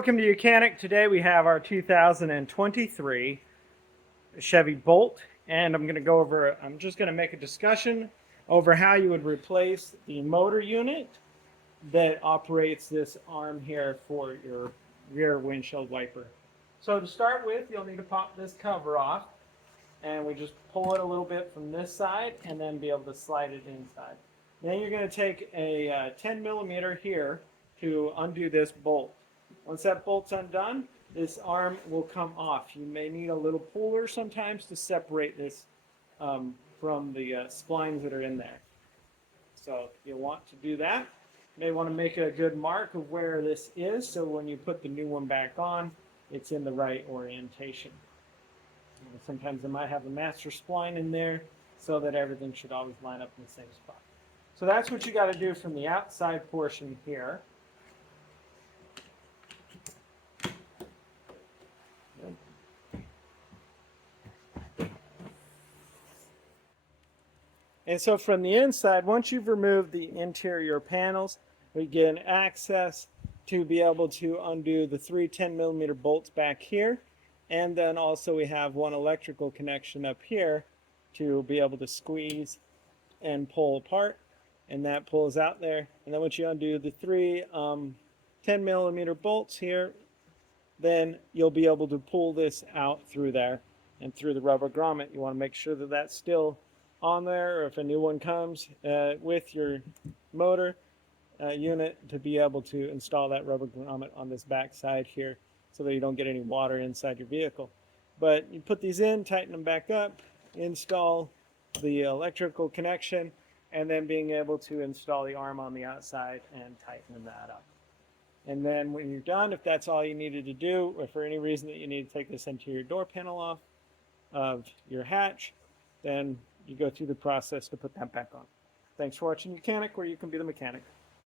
Welcome to Ucanic. Today we have our 2023 Chevy Bolt, and I'm just going to make a discussion over how you would replace the motor unit that operates this arm here for your rear windshield wiper. So to start with, you'll need to pop this cover off, and we just pull it a little bit from this side and then be able to slide it inside. Then you're going to take a 10 millimeter here to undo this bolt. Once that bolt's undone, this arm will come off. You may need a little puller sometimes to separate this from the splines that are in there. So you'll want to do that. You may want to make a good mark of where this is so when you put the new one back on, it's in the right orientation. Sometimes they might have a master spline in there so that everything should always line up in the same spot. So that's what you got to do from the outside portion here. And so from the inside, once you've removed the interior panels, we get access to be able to undo the three 10 millimeter bolts back here. And then also we have one electrical connection up here to be able to squeeze and pull apart. And that pulls out there. And then once you undo the three 10 millimeter bolts here, then you'll be able to pull this out through there and through the rubber grommet. You want to make sure that that's still on there, or if a new one comes with your motor unit, to be able to install that rubber grommet on this back side here so that you don't get any water inside your vehicle. But you put these in, tighten them back up, install the electrical connection, and then being able to install the arm on the outside and tighten that up. And then when you're done, if that's all you needed to do, or for any reason that you need to take this interior door panel off of your hatch, then you go through the process to put that back on. Thanks for watching Ucanic, where you can be the mechanic.